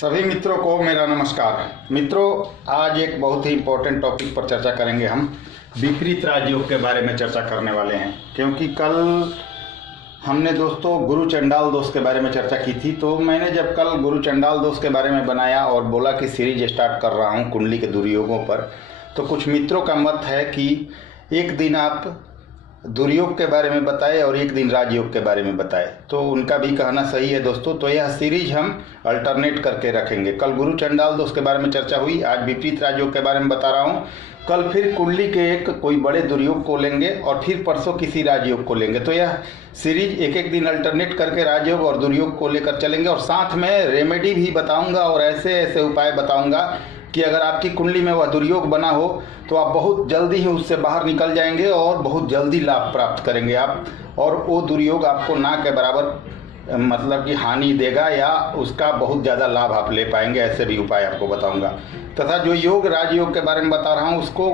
सभी मित्रों को मेरा नमस्कार। मित्रों, आज एक बहुत ही इम्पोर्टेंट टॉपिक पर चर्चा करेंगे। हम विपरीत राजयोग के बारे में चर्चा करने वाले हैं, क्योंकि कल हमने दोस्तों गुरु चंडाल दोष के बारे में चर्चा की थी। तो मैंने जब कल गुरु चंडाल दोष के बारे में बनाया और बोला कि सीरीज स्टार्ट कर रहा हूँ कुंडली के दुर्योगों पर, तो कुछ मित्रों का मत है कि एक दिन आप दुर्योग के बारे में बताए और एक दिन राजयोग के बारे में बताए। तो उनका भी कहना सही है दोस्तों। तो यह सीरीज हम अल्टरनेट करके रखेंगे। कल गुरु चंडाल दोष के बारे में चर्चा हुई, आज विपरीत राजयोग के बारे में बता रहा हूँ। कल फिर कुंडली के एक कोई बड़े दुर्योग को लेंगे और फिर परसों किसी राजयोग को लेंगे। तो यह सीरीज एक एक दिन अल्टरनेट करके राजयोग और दुर्योग को लेकर चलेंगे, और साथ में रेमेडी भी बताऊँगा और ऐसे ऐसे उपाय बताऊँगा कि अगर आपकी कुंडली में वह दुर्योग बना हो तो आप बहुत जल्दी ही उससे बाहर निकल जाएंगे और बहुत जल्दी लाभ प्राप्त करेंगे आप, और वो दुर्योग आपको ना के बराबर मतलब कि हानि देगा या उसका बहुत ज़्यादा लाभ आप ले पाएंगे। ऐसे भी उपाय आपको बताऊंगा, तथा जो योग राजयोग के बारे में बता रहा हूँ उसको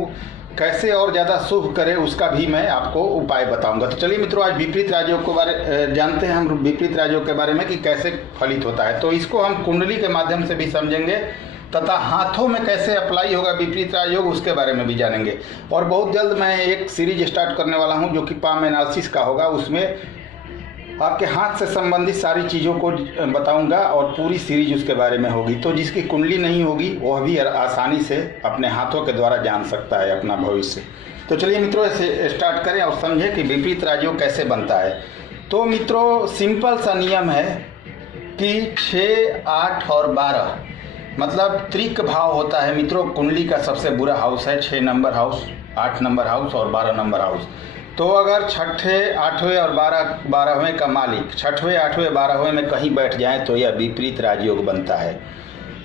कैसे और ज़्यादा शुभ करे उसका भी मैं आपको उपाय बताऊंगा। तो चलिए मित्रों, आज विपरीत राजयोग के बारे जानते हैं हम विपरीत राजयोग के बारे में कि कैसे फलित होता है। तो इसको हम कुंडली के माध्यम से भी समझेंगे तथा हाथों में कैसे अप्लाई होगा विपरीत राजयोग उसके बारे में भी जानेंगे। और बहुत जल्द मैं एक सीरीज स्टार्ट करने वाला हूं जो कि पाम एनालिसिस का होगा। उसमें आपके हाथ से संबंधित सारी चीज़ों को बताऊंगा और पूरी सीरीज उसके बारे में होगी। तो जिसकी कुंडली नहीं होगी वह भी आसानी से अपने हाथों के द्वारा जान सकता है अपना भविष्य। तो चलिए मित्रों, इसे स्टार्ट करें और समझें कि विपरीत राजयोग कैसे बनता है। तो मित्रों, सिंपल सा नियम है कि 6, 8 और 12 मतलब त्रिक भाव होता है मित्रों। कुंडली का सबसे बुरा हाउस है 6 नंबर हाउस, 8 नंबर हाउस और 12 नंबर हाउस। तो अगर 6ठे, 8वें और 12वें का मालिक 6ठे, 8वें, 12वें में कहीं बैठ जाए तो यह विपरीत राजयोग बनता है।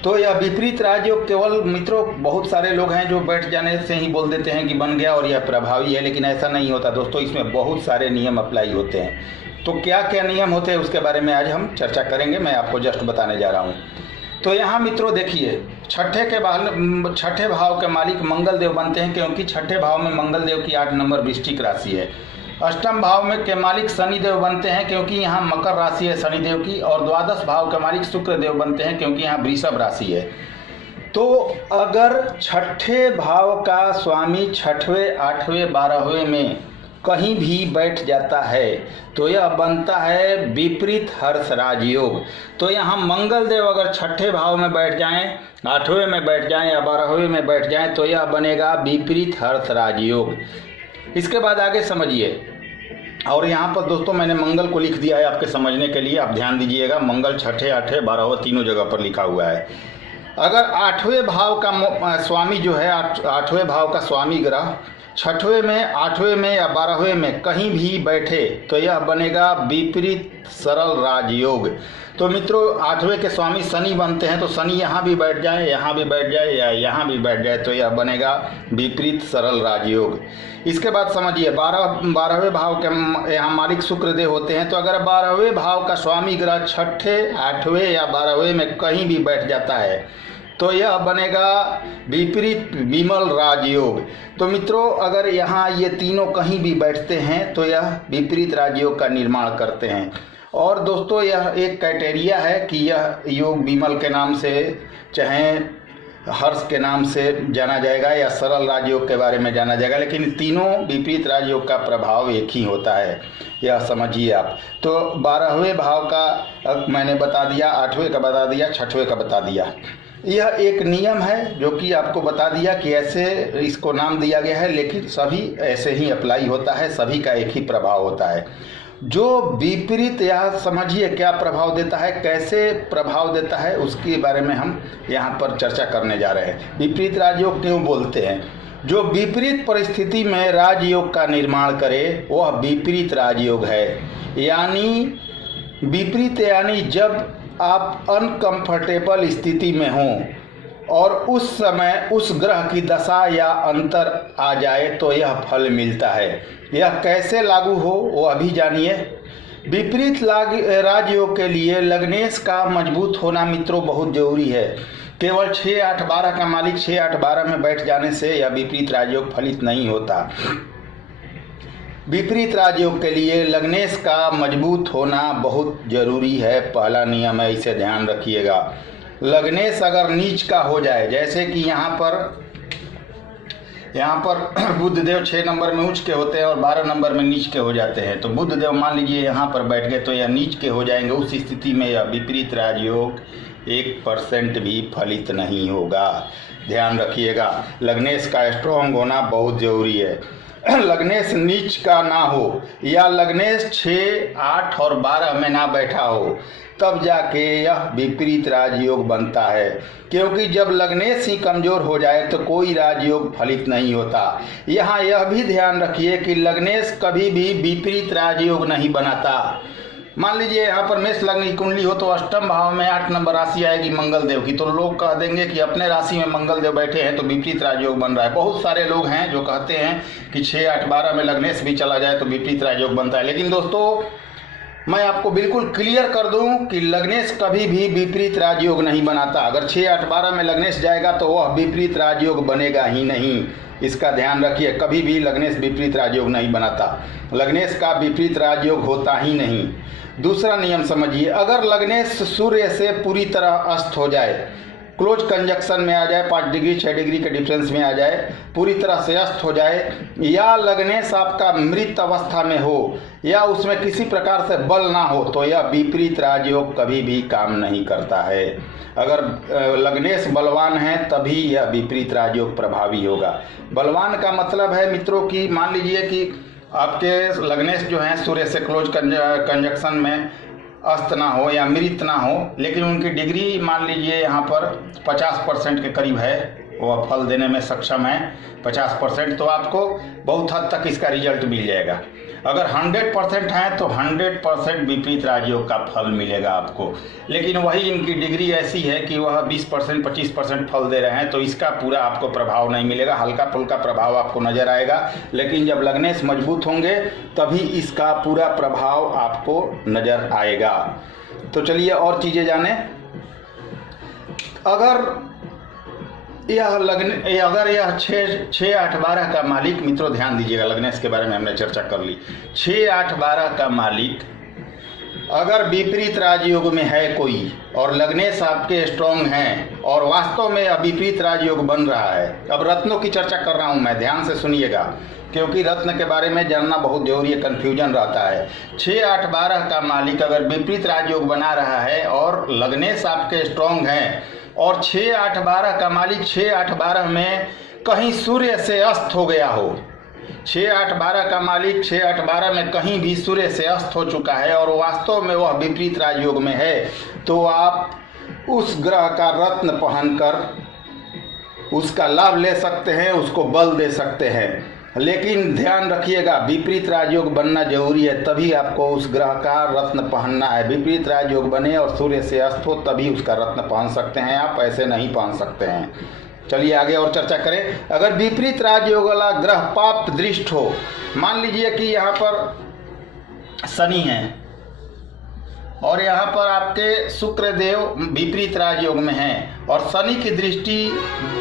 तो यह विपरीत राजयोग केवल मित्रों बहुत सारे लोग हैं जो बैठ जाने से ही बोल देते हैं कि बन गया और यह प्रभावी है, लेकिन ऐसा नहीं होता दोस्तों। इसमें बहुत सारे नियम अप्लाई होते हैं। तो क्या क्या नियम होते हैं उसके बारे में आज हम चर्चा करेंगे, मैं आपको जस्ट बताने जा रहा हूँ। तो यहाँ मित्रों देखिए, छठे भाव के मालिक मंगल देव बनते हैं, क्योंकि छठे भाव में मंगल देव की 8 नंबर वृश्चिक राशि है। अष्टम भाव में के मालिक शनि देव बनते हैं, क्योंकि यहाँ मकर राशि है शनि देव की। और द्वादश भाव के मालिक शुक्र देव बनते हैं, क्योंकि यहाँ वृषभ राशि है। तो अगर छठे भाव का स्वामी 6वें, 8वें, 12वें में कहीं भी बैठ जाता है तो यह बनता है विपरीत हर्ष राजयोग। तो यहाँ मंगल देव अगर छठे भाव में बैठ जाएं, 8वें में बैठ जाएं या 12वें में बैठ जाएं तो यह बनेगा विपरीत हर्ष राजयोग। इसके बाद आगे समझिए। और यहाँ पर दोस्तों मैंने मंगल को लिख दिया है आपके समझने के लिए, आप ध्यान दीजिएगा। मंगल 6ठे, 8ठे, 12वें तीनों जगह पर लिखा हुआ है। अगर 8वें भाव का स्वामी जो है 8वें भाव का स्वामी ग्रह 6ठे में, 8वें में या 12वें में कहीं भी बैठे तो यह बनेगा विपरीत सरल राजयोग। तो मित्रों 8वें के स्वामी शनि बनते हैं, तो शनि यहाँ भी बैठ जाए, यहाँ भी बैठ जाए या यहाँ भी बैठ जाए तो यह बनेगा विपरीत सरल राजयोग। इसके बाद समझिए 12वें भाव के यहाँ मालिक शुक्र देव होते हैं। तो अगर 12वें भाव का स्वामी ग्रह 6ठे, 8वें या 12वें में कहीं भी बैठ जाता है तो यह बनेगा विपरीत विमल राजयोग। तो मित्रों अगर यहाँ ये तीनों कहीं भी बैठते हैं तो यह विपरीत राजयोग का निर्माण करते हैं। और दोस्तों यह एक क्राइटेरिया है कि यह योग विमल के नाम से चाहे हर्ष के नाम से जाना जाएगा या सरल राजयोग के बारे में जाना जाएगा, लेकिन तीनों विपरीत राजयोग का प्रभाव एक ही होता है, यह समझिए आप। तो 12वें भाव का मैंने बता दिया, 8वें का बता दिया, 6ठे का बता दिया। यह एक नियम है जो कि आपको बता दिया कि ऐसे इसको नाम दिया गया है, लेकिन सभी ऐसे ही अप्लाई होता है, सभी का एक ही प्रभाव होता है। जो विपरीत यहाँ समझिए क्या प्रभाव देता है, कैसे प्रभाव देता है, उसके बारे में हम यहाँ पर चर्चा करने जा रहे हैं। विपरीत राजयोग क्यों बोलते हैं? जो विपरीत परिस्थिति में राजयोग का निर्माण करे वह विपरीत राजयोग है। यानी विपरीत यानी जब आप अनकंफर्टेबल स्थिति में हों और उस समय उस ग्रह की दशा या अंतर आ जाए तो यह फल मिलता है। यह कैसे लागू हो वो अभी जानिए। विपरीत राजयोग के लिए लग्नेश का मजबूत होना मित्रों बहुत जरूरी है। केवल 6, 8, 12 का मालिक 6, 8, 12 में बैठ जाने से यह विपरीत राजयोग फलित नहीं होता। विपरीत राजयोग के लिए लग्नेश का मजबूत होना बहुत जरूरी है, पहला नियम है, इसे ध्यान रखिएगा। लग्नेश अगर नीच का हो जाए, जैसे कि यहाँ पर बुधदेव 6 नंबर में उच्च के होते हैं और 12 नंबर में नीच के हो जाते हैं, तो बुधदेव मान लीजिए यहाँ पर बैठ गए तो यह नीच के हो जाएंगे। उस स्थिति में यह विपरीत राजयोग 1% भी फलित नहीं होगा। ध्यान रखिएगा, लग्नेश का स्ट्रॉन्ग होना बहुत जरूरी है। लग्नेश नीच का ना हो या लग्नेश 6, 8 और 12 में ना बैठा हो, तब जाके यह विपरीत राजयोग बनता है। क्योंकि जब लग्नेश ही कमजोर हो जाए तो कोई राजयोग फलित नहीं होता। यहाँ यह भी ध्यान रखिए कि लग्नेश कभी भी विपरीत राजयोग नहीं बनाता। मान लीजिए यहाँ पर मेष लग्न की कुंडली हो तो अष्टम भाव में 8 नंबर राशि आएगी मंगल देव की, तो लोग कह देंगे कि अपने राशि में मंगल देव बैठे हैं तो विपरीत राजयोग बन रहा है। बहुत सारे लोग हैं जो कहते हैं कि 6, 8, 12 में लग्नेश भी चला जाए तो विपरीत राजयोग बनता है। लेकिन दोस्तों, मैं आपको बिल्कुल क्लियर कर दूं कि लग्नेश कभी भी विपरीत राजयोग नहीं बनाता। अगर 6, 8, 12 में लग्नेश जाएगा तो वह विपरीत राजयोग बनेगा ही नहीं। इसका ध्यान रखिए, कभी भी लग्नेश विपरीत राजयोग नहीं बनाता। लग्नेश का विपरीत राजयोग होता ही नहीं। दूसरा नियम समझिए, अगर लग्नेश सूर्य से पूरी तरह अस्त हो जाए, क्लोज कंजक्शन में आ जाए, 5 डिग्री 6 डिग्री के डिफरेंस में आ जाए, पूरी तरह से अस्त हो जाए, या लग्नेश आपका मृत अवस्था में हो या उसमें किसी प्रकार से बल ना हो, तो यह विपरीत राजयोग कभी भी काम नहीं करता है। अगर लग्नेश बलवान है तभी यह विपरीत राजयोग प्रभावी होगा। बलवान का मतलब है मित्रों कि मान लीजिए कि आपके लग्नेश जो हैं सूर्य से क्लोज कंजक्शन में अस्त ना हो या मृत ना हो, लेकिन उनकी डिग्री मान लीजिए यहाँ पर 50% के करीब है, वह फल देने में सक्षम है 50%, तो आपको बहुत हद तक इसका रिजल्ट मिल जाएगा। अगर 100% है तो 100% विपरीत राजयोग का फल मिलेगा आपको। लेकिन वही इनकी डिग्री ऐसी है कि वह 20% 25% फल दे रहे हैं, तो इसका पूरा आपको प्रभाव नहीं मिलेगा, हल्का फुल्का प्रभाव आपको नजर आएगा। लेकिन जब लग्नेश मजबूत होंगे तभी इसका पूरा प्रभाव आपको नजर आएगा। तो चलिए और चीजें जाने। अगर यह 6, 8, 12 का मालिक, मित्रों ध्यान दीजिएगा, लग्नेश के बारे में हमने चर्चा कर ली। 6, 8, 12 का मालिक अगर विपरीत राजयोग में है कोई और लग्नेश आपके स्ट्रॉन्ग हैं और वास्तव में विपरीत राजयोग बन रहा है, अब रत्नों की चर्चा कर रहा हूं मैं, ध्यान से सुनिएगा, क्योंकि रत्न के बारे में जानना बहुत जरूरी है, कन्फ्यूजन रहता है। 6, 8, 12 का मालिक अगर विपरीत राजयोग बना रहा है और लग्नेश आपके स्ट्रॉन्ग हैं और 6, 8, 12 का मालिक 6, 8, 12 में कहीं सूर्य से अस्त हो गया हो, 6, 8, 12 का मालिक 6, 8, 12 में कहीं भी सूर्य से अस्त हो चुका है और वास्तव में वह विपरीत राजयोग में है, तो आप उस ग्रह का रत्न पहनकर उसका लाभ ले सकते हैं, उसको बल दे सकते हैं। लेकिन ध्यान रखिएगा, विपरीत राजयोग बनना जरूरी है, तभी आपको उस ग्रह का रत्न पहनना है। विपरीत राजयोग बने और सूर्य से अस्त हो तभी उसका रत्न पहन सकते हैं, आप ऐसे नहीं पहन सकते हैं। चलिए आगे और चर्चा करें। अगर विपरीत राजयोग वाला ग्रह पाप दृष्ट हो, मान लीजिए कि यहाँ पर शनि है और यहाँ पर आपके शुक्र देव विपरीत राजयोग में हैं और शनि की दृष्टि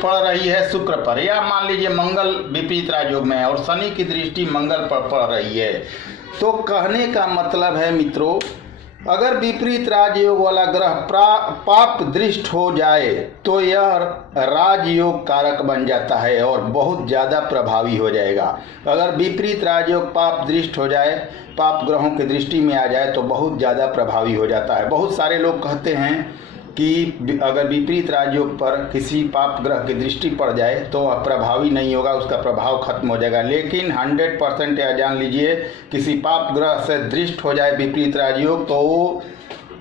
पड़ रही है शुक्र पर, या मान लीजिए मंगल विपरीत राजयोग में है और शनि की दृष्टि मंगल पर पड़ रही है, तो कहने का मतलब है मित्रों, अगर विपरीत राजयोग वाला ग्रह पाप दृष्ट हो जाए तो यह राजयोग कारक बन जाता है और बहुत ज़्यादा प्रभावी हो जाएगा। अगर विपरीत राजयोग पाप दृष्ट हो जाए, पाप ग्रहों की दृष्टि में आ जाए तो बहुत ज़्यादा प्रभावी हो जाता है। बहुत सारे लोग कहते हैं कि अगर विपरीत राजयोग पर किसी पाप ग्रह की दृष्टि पड़ जाए तो वह प्रभावी नहीं होगा, उसका प्रभाव खत्म हो जाएगा। लेकिन 100% या जान लीजिए किसी पाप ग्रह से दृष्ट हो जाए विपरीत राजयोग तो वो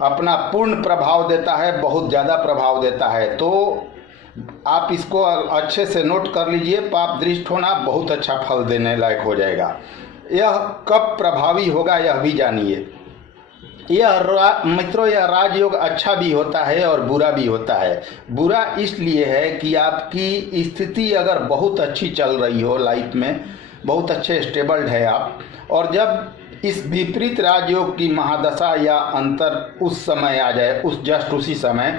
अपना पूर्ण प्रभाव देता है, बहुत ज़्यादा प्रभाव देता है। तो आप इसको अच्छे से नोट कर लीजिए, पाप दृष्ट होना बहुत अच्छा फल देने लायक हो जाएगा। यह कब प्रभावी होगा यह भी जानिए। मित्रों, यह राजयोग अच्छा भी होता है और बुरा भी होता है। बुरा इसलिए है कि आपकी स्थिति अगर बहुत अच्छी चल रही हो, लाइफ में बहुत अच्छे स्टेबल्ड है आप, और जब इस विपरीत राजयोग की महादशा या अंतर उस समय आ जाए, उसी समय,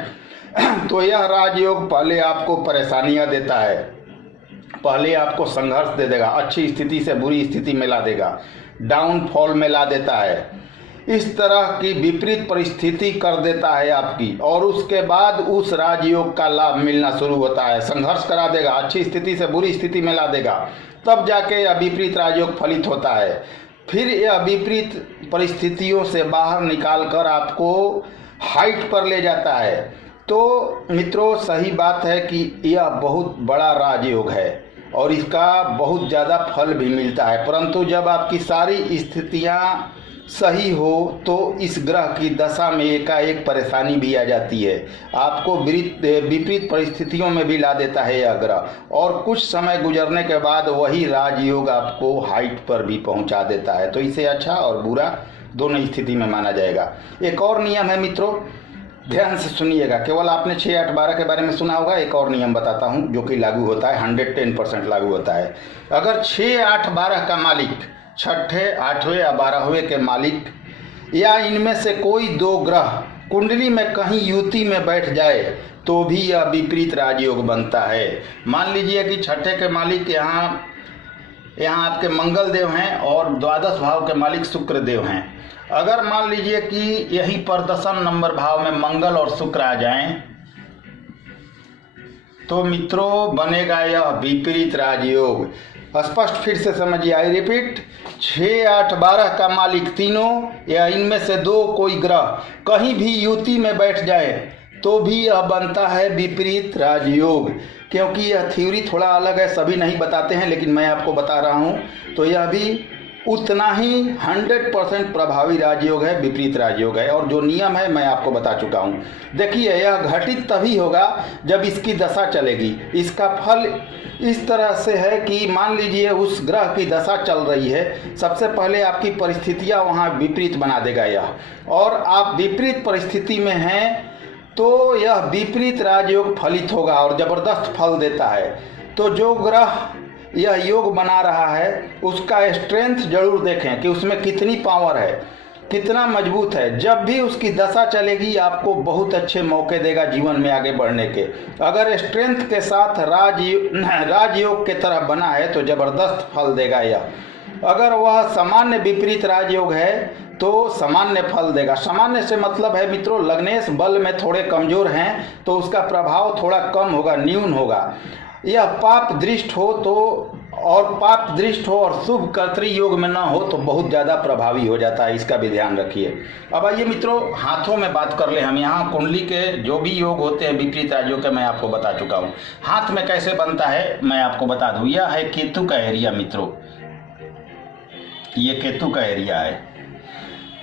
तो यह राजयोग पहले आपको परेशानियां देता है, पहले आपको संघर्ष दे देगा, अच्छी स्थिति से बुरी स्थिति में ला देगा, डाउनफॉल में ला देता है। इस तरह की विपरीत परिस्थिति कर देता है आपकी, और उसके बाद उस राजयोग का लाभ मिलना शुरू होता है। संघर्ष करा देगा, अच्छी स्थिति से बुरी स्थिति में ला देगा, तब जाके यह विपरीत राजयोग फलित होता है। फिर यह विपरीत परिस्थितियों से बाहर निकाल कर आपको हाइट पर ले जाता है। तो मित्रों, सही बात है कि यह बहुत बड़ा राजयोग है और इसका बहुत ज़्यादा फल भी मिलता है, परंतु जब आपकी सारी स्थितियाँ सही हो तो इस ग्रह की दशा में एकाएक परेशानी भी आ जाती है, आपको विपरीत परिस्थितियों में भी ला देता है यह ग्रह, और कुछ समय गुजरने के बाद वही राजयोग आपको हाइट पर भी पहुंचा देता है। तो इसे अच्छा और बुरा दोनों स्थिति में माना जाएगा। एक और नियम है मित्रों, ध्यान से सुनिएगा, केवल आपने 6, 8, 12 के बारे में सुना होगा। एक और नियम बताता हूं जो कि लागू होता है, 110% लागू होता है। अगर 6, 8, 12 का मालिक, छठे, 8वें या 12वें के मालिक या इनमें से कोई 2 ग्रह कुंडली में कहीं युति में बैठ जाए तो भी यह विपरीत राजयोग बनता है। मान लीजिए कि छठे के मालिक यहाँ आपके मंगल देव हैं और द्वादश भाव के मालिक शुक्र देव हैं। अगर मान लीजिए कि यहीं पर 10वें नंबर भाव में मंगल और शुक्र आ जाएं, तो मित्रों बनेगा यह विपरीत राजयोग। स्पष्ट फिर से समझिए, आई रिपीट, 6, 8, 12 का मालिक तीनों या इनमें से 2 कोई ग्रह कहीं भी युति में बैठ जाए तो भी यह बनता है विपरीत राजयोग। क्योंकि यह थ्योरी थोड़ा अलग है, सभी नहीं बताते हैं, लेकिन मैं आपको बता रहा हूँ, तो यह भी उतना ही 100% प्रभावी राजयोग है, विपरीत राजयोग है। और जो नियम है मैं आपको बता चुका हूँ। देखिए, यह घटित तभी होगा जब इसकी दशा चलेगी। इसका फल इस तरह से है कि मान लीजिए उस ग्रह की दशा चल रही है, सबसे पहले आपकी परिस्थितियाँ वहाँ विपरीत बना देगा यह, और आप विपरीत परिस्थिति में हैं तो यह विपरीत राजयोग फलित होगा और ज़बरदस्त फल देता है। तो जो ग्रह यह योग बना रहा है उसका स्ट्रेंथ जरूर देखें कि उसमें कितनी पावर है, कितना मजबूत है। जब भी उसकी दशा चलेगी आपको बहुत अच्छे मौके देगा जीवन में आगे बढ़ने के। अगर स्ट्रेंथ के साथ राजयोग के तरह बना है तो ज़बरदस्त फल देगा यह। अगर वह सामान्य विपरीत राजयोग है तो सामान्य फल देगा। सामान्य से मतलब है मित्रों, लग्नेश बल में थोड़े कमज़ोर हैं तो उसका प्रभाव थोड़ा कम होगा, न्यून होगा। यह पाप दृष्ट हो तो पाप दृष्ट हो और शुभ कर्तरी योग में ना हो तो बहुत ज़्यादा प्रभावी हो जाता है, इसका भी ध्यान रखिए। अब आइए मित्रों, हाथों में बात कर ले हम। यहाँ कुंडली के जो भी योग होते हैं विपरीत राजयोग के मैं आपको बता चुका हूँ। हाथ में कैसे बनता है मैं आपको बता दूँ। यह है केतु का एरिया मित्रों, ये केतु का एरिया है।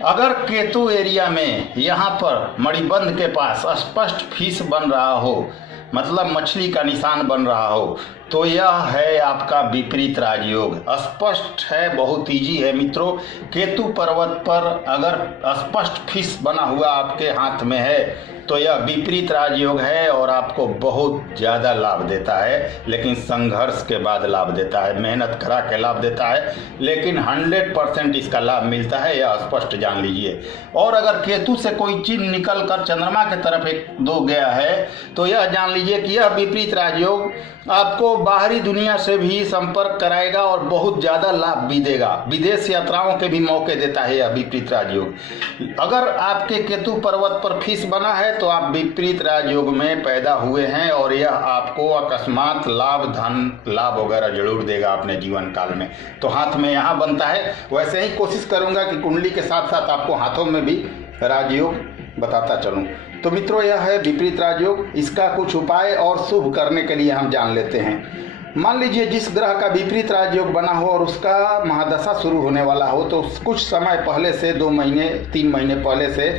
अगर केतु एरिया में यहाँ पर मणिबंध के पास स्पष्ट फीस बन रहा हो, मतलब मछली का निशान बन रहा हो, तो यह है आपका विपरीत राजयोग। स्पष्ट है, बहुत इजी है मित्रों। केतु पर्वत पर अगर स्पष्ट फीस बना हुआ आपके हाथ में है तो यह विपरीत राजयोग है और आपको बहुत ज़्यादा लाभ देता है, लेकिन संघर्ष के बाद लाभ देता है, मेहनत करा के लाभ देता है, लेकिन 100% इसका लाभ मिलता है, यह स्पष्ट जान लीजिए। और अगर केतु से कोई चिन्ह निकल कर चंद्रमा की तरफ 1-2 गया है तो यह जान लीजिए कि यह विपरीत राजयोग आपको बाहरी दुनिया से भी संपर्क कराएगा और बहुत ज़्यादा लाभ भी देगा। विदेश यात्राओं के भी मौके देता है यह विपरीत राजयोग। अगर आपके केतु पर्वत पर फीस बना है तो आप विपरीत राजयोग में पैदा हुए हैं और यह आपको अकस्मात लाभ, धन लाभ वगैरह जरूर देगा अपने जीवन काल में। तो हाथ में यहाँ बनता है। वैसे ही कोशिश करूँगा कि कुंडली के साथ साथ आपको हाथों में भी राजयोग बताता चलूँ। तो मित्रों, यह है विपरीत राजयोग। इसका कुछ उपाय और शुभ करने के लिए हम जान लेते हैं। मान लीजिए जिस ग्रह का विपरीत राजयोग बना हो और उसका महादशा शुरू होने वाला हो तो कुछ समय पहले से, 2 महीने 3 महीने पहले से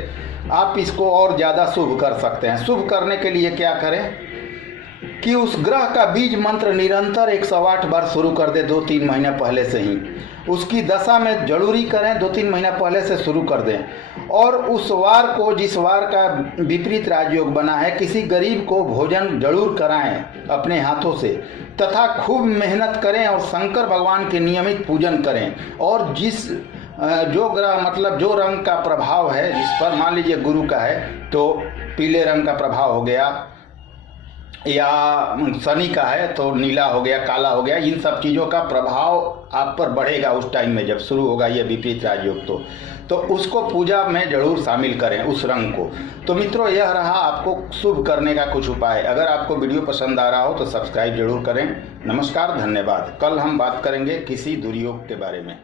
आप इसको और ज़्यादा शुभ कर सकते हैं। शुभ करने के लिए क्या करें कि उस ग्रह का बीज मंत्र निरंतर 108 बार शुरू कर दे 2-3 महीने पहले से ही। उसकी दशा में जरूरी करें, 2-3 महीना पहले से शुरू कर दें। और उस वार को, जिस वार का विपरीत राजयोग बना है, किसी गरीब को भोजन जरूर कराएं अपने हाथों से, तथा खूब मेहनत करें और शंकर भगवान के नियमित पूजन करें। और जो ग्रह मतलब जो रंग का प्रभाव है जिस पर, मान लीजिए गुरु का है तो पीले रंग का प्रभाव हो गया, या शनि का है तो नीला हो गया, काला हो गया, इन सब चीज़ों का प्रभाव आप पर बढ़ेगा उस टाइम में जब शुरू होगा ये विपरीत राजयोग। तो उसको पूजा में जरूर शामिल करें उस रंग को। तो मित्रों, यह रहा आपको शुभ करने का कुछ उपाय। अगर आपको वीडियो पसंद आ रहा हो तो सब्सक्राइब जरूर करें। नमस्कार, धन्यवाद। कल हम बात करेंगे किसी दुर्योग के बारे में।